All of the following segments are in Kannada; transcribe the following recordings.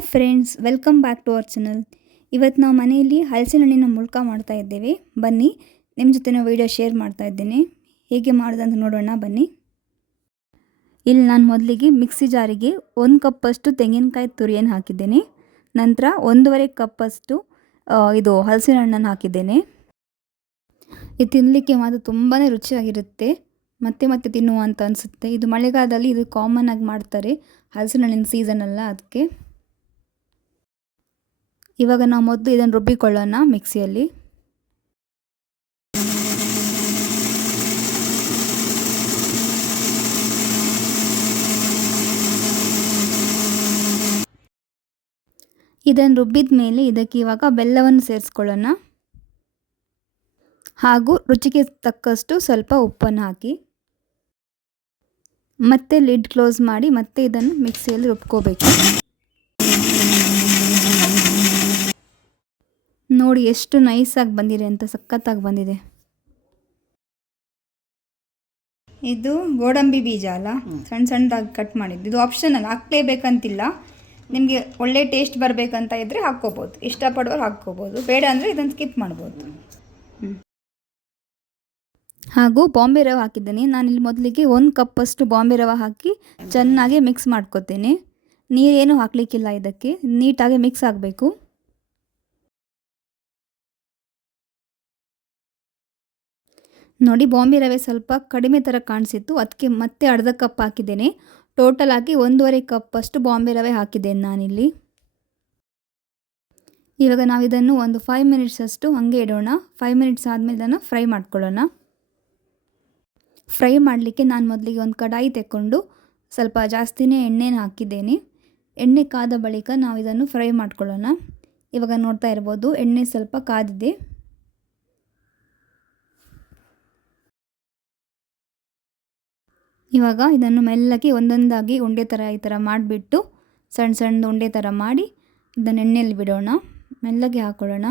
Hi friends, welcome back to our channel. ಇವತ್ತು ನಾವು ಮನೆಯಲ್ಲಿ ಹಲಸಿನ ಹಣ್ಣಿನ ಮುಳ್ಕ ಮಾಡ್ತಾ ಇದ್ದೇವೆ. ಬನ್ನಿ, ನಿಮ್ಮ ಜೊತೆ ನಾವು ವಿಡಿಯೋ ಶೇರ್ ಮಾಡ್ತಾ ಇದ್ದೇನೆ. ಹೇಗೆ ಮಾಡೋದಂತ ನೋಡೋಣ ಬನ್ನಿ. ಇಲ್ಲಿ ನಾನು ಮೊದಲಿಗೆ ಮಿಕ್ಸಿ ಜಾರಿಗೆ 1 ಕಪ್ಪಷ್ಟು ತೆಂಗಿನಕಾಯಿ ತುರಿಯನ್ನು ಹಾಕಿದ್ದೇನೆ. ನಂತರ 1.5 ಕಪ್ಪಷ್ಟು ಇದು ಹಲಸಿನ ಹಣ್ಣನ್ನು ಹಾಕಿದ್ದೇನೆ. ಇದು ತಿನ್ನಲಿಕ್ಕೆ ಮಾತ್ರ ತುಂಬಾ ರುಚಿಯಾಗಿರುತ್ತೆ. ಮತ್ತೆ ಮತ್ತೆ ತಿನ್ನುವ ಅಂತ ಅನಿಸುತ್ತೆ. ಇದು ಮಳೆಗಾಲದಲ್ಲಿ ಇದು ಕಾಮನ್ ಆಗಿ ಮಾಡ್ತಾರೆ, ಹಲಸಿನ ಹಣ್ಣಿನ ಸೀಸನ್ ಅಲ್ಲ ಅದಕ್ಕೆ. ಇವಾಗ ನಾವು ಮೊದಲು ಇದನ್ನು ರುಬ್ಬಿಕೊಳ್ಳೋಣ ಮಿಕ್ಸಿಯಲ್ಲಿ. ಇದನ್ನು ರುಬ್ಬಿದ ಮೇಲೆ ಇದಕ್ಕೆ ಇವಾಗ ಬೆಲ್ಲವನ್ನು ಸೇರಿಸ್ಕೊಳ್ಳೋಣ. ಹಾಗೂ ರುಚಿಗೆ ತಕ್ಕಷ್ಟು ಸ್ವಲ್ಪ ಉಪ್ಪನ್ನು ಹಾಕಿ ಮತ್ತೆ ಲಿಡ್ ಕ್ಲೋಸ್ ಮಾಡಿ ಮತ್ತೆ ಇದನ್ನು ಮಿಕ್ಸಿಯಲ್ಲಿ ರುಬ್ಕೋಬೇಕು. ನೋಡಿ ಎಷ್ಟು ನೈಸಾಗಿ ಬಂದಿದೆ ಅಂತ, ಸಖತ್ತಾಗಿ ಬಂದಿದೆ. ಇದು ಗೋಡಂಬಿ ಬೀಜ ಅಲ್ಲ, ಸಣ್ಣ ಸಣ್ಣದಾಗಿ ಕಟ್ ಮಾಡಿದ್ದು. ಇದು ಆಪ್ಷನಲ್, ಹಾಕಲೇಬೇಕಂತಿಲ್ಲ. ನಿಮಗೆ ಒಳ್ಳೆ ಟೇಸ್ಟ್ ಬರಬೇಕಂತ ಇದ್ದರೆ ಹಾಕ್ಕೋಬೋದು, ಇಷ್ಟಪಡೋರು ಹಾಕ್ಕೋಬೋದು, ಬೇಡ ಅಂದರೆ ಇದನ್ನು ಸ್ಕಿಪ್ ಮಾಡ್ಬೋದು. ಹಾಗೂ ಬಾಂಬೆ ರವೆ ಹಾಕಿದ್ದೀನಿ. ನಾನಿಲ್ಲಿ ಮೊದಲಿಗೆ 1 ಕಪ್ಪಷ್ಟು ಬಾಂಬೆ ರವೆ ಹಾಕಿ ಚೆನ್ನಾಗಿ ಮಿಕ್ಸ್ ಮಾಡ್ಕೊತೀನಿ. ನೀರೇನು ಹಾಕಲಿಕ್ಕಿಲ್ಲ, ಇದಕ್ಕೆ ನೀಟಾಗಿ ಮಿಕ್ಸ್ ಆಗಬೇಕು. ನೋಡಿ, ಬಾಂಬೆ ರವೆ ಸ್ವಲ್ಪ ಕಡಿಮೆ ಥರ ಕಾಣಿಸಿತ್ತು, ಅದಕ್ಕೆ ಮತ್ತೆ ಅರ್ಧ ಕಪ್ ಹಾಕಿದ್ದೇನೆ. ಟೋಟಲ್ ಆಗಿ 1.5 ಕಪ್ಪಷ್ಟು ಬಾಂಬೆ ರವೆ ಹಾಕಿದ್ದೇನೆ ನಾನಿಲ್ಲಿ. ಇವಾಗ ನಾವು ಇದನ್ನು ಒಂದು 5 ಮಿನಿಟ್ಸ್ ಅಷ್ಟು ಹಾಗೆ ಇಡೋಣ. 5 ಮಿನಿಟ್ಸ್ ಆದಮೇಲೆ ಇದನ್ನು ಫ್ರೈ ಮಾಡ್ಕೊಳ್ಳೋಣ. ಫ್ರೈ ಮಾಡಲಿಕ್ಕೆ ನಾನು ಮೊದಲಿಗೆ ಒಂದು ಕಡಾಯಿ ತೆಕ್ಕೊಂಡು ಸ್ವಲ್ಪ ಜಾಸ್ತಿನೇ ಎಣ್ಣೆನ ಹಾಕಿದ್ದೇನೆ. ಎಣ್ಣೆ ಕಾದ ಬಳಿಕ ನಾವು ಇದನ್ನು ಫ್ರೈ ಮಾಡ್ಕೊಳ್ಳೋಣ. ಇವಾಗ ನೋಡ್ತಾ ಇರ್ಬೋದು, ಎಣ್ಣೆ ಸ್ವಲ್ಪ ಕಾದಿದೆ. ಇವಾಗ ಇದನ್ನು ಮೆಲ್ಲಗೆ ಒಂದೊಂದಾಗಿ ಉಂಡೆ ಥರ ಈ ಥರ ಮಾಡಿಬಿಟ್ಟು ಸಣ್ಣ ಸಣ್ಣ ಉಂಡೆ ಥರ ಮಾಡಿ ಇದನ್ನು ಎಣ್ಣೆಯಲ್ಲಿ ಬಿಡೋಣ. ಮೆಲ್ಲಗೆ ಹಾಕ್ಕೊಳ್ಳೋಣ.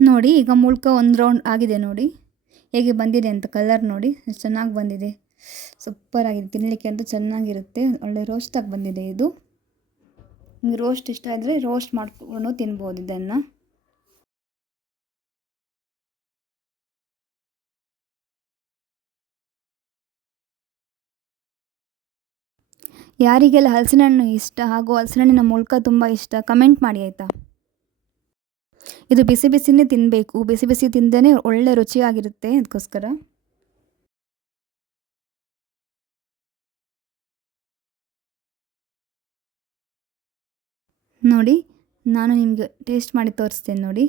ನೋಡಿ, ಈಗ ಮುಳ್ಕ ಒಂದು ರೌಂಡ್ ಆಗಿದೆ. ನೋಡಿ ಹೇಗೆ ಬಂದಿದೆ ಅಂತ, ಕಲರ್ ನೋಡಿ ಎಷ್ಟು ಚೆನ್ನಾಗಿ ಬಂದಿದೆ. ಸೂಪರ್ ಆಗಿದೆ, ತಿನ್ನಲಿಕ್ಕೆ ಅಂತೂ ಚೆನ್ನಾಗಿರುತ್ತೆ. ಒಳ್ಳೆ ರೋಸ್ಟಾಗಿ ಬಂದಿದೆ ಇದು. ನಿಮಗೆ ರೋಸ್ಟ್ ಇಷ್ಟ ಆದರೆ ರೋಸ್ಟ್ ಮಾಡಿಕೊಂಡು ತಿನ್ಬೋದು ಇದನ್ನು. ಯಾರಿಗೆಲ್ಲ ಹಲಸಿನ ಹಣ್ಣು ಇಷ್ಟ ಹಾಗೂ ಹಲಸಿನ ಹಣ್ಣಿನ ಮುಳ್ಕ ತುಂಬ ಇಷ್ಟ, ಕಮೆಂಟ್ ಮಾಡಿ ಆಯಿತಾ. ಇದು ಬಿಸಿ ಬಿಸಿನೇ ತಿನ್ನಬೇಕು, ಬಿಸಿ ಬಿಸಿ ತಿಂದೇ ಒಳ್ಳೆ ರುಚಿಯಾಗಿರುತ್ತೆ, ಅದಕ್ಕೋಸ್ಕರ. ನೋಡಿ, ನಾನು ನಿಮಗೆ ಟೇಸ್ಟ್ ಮಾಡಿ ತೋರಿಸ್ತೇನೆ. ನೋಡಿ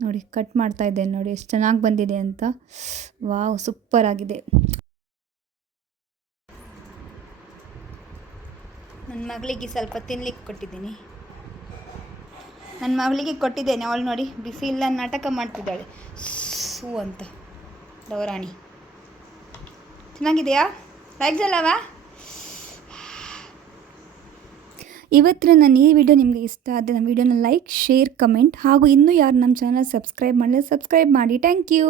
ನೋಡಿ ಕಟ್ ಮಾಡ್ತಾ ಇದ್ದೇನೆ, ನೋಡಿ ಎಷ್ಟು ಚೆನ್ನಾಗಿ ಬಂದಿದೆ ಅಂತ. ವಾವ್, ಸೂಪರ್ ಆಗಿದೆ. ನನ್ನ ಮಗಳಿಗೆ ಸ್ವಲ್ಪ ತಿನ್ಲಿಕ್ಕೆ ಕೊಟ್ಟಿದ್ದೀನಿ. ನನ್ನ ಮಗಳಿಗೆ ಕೊಟ್ಟಿದ್ದೇನೆ, ಅವಳು ನೋಡಿ ಬಿಸಿ ಇಲ್ಲ ನಾಟಕ ಮಾಡ್ತಿದ್ದಾಳೆ, ಸೂ ಅಂತ ಡವರಾಣಿ. ಚೆನ್ನಾಗಿದೆಯಾ? ಲೈಕ್ ಅಲ್ಲವಾ? ಇವತ್ತಿನ ನನ್ನ ಈ ವಿಡಿಯೋ ನಿಮಗೆ ಇಷ್ಟ ಆದರೆ ನಮ್ಮ ವಿಡಿಯೋನ ಲೈಕ್, ಶೇರ್, ಕಮೆಂಟ್ ಹಾಗೂ ಇನ್ನೂ ಯಾರು ನಮ್ಮ ಚಾನಲ್ ಸಬ್ಸ್ಕ್ರೈಬ್ ಮಾಡಿಲ್ಲ ಸಬ್ಸ್ಕ್ರೈಬ್ ಮಾಡಿ. Thank you.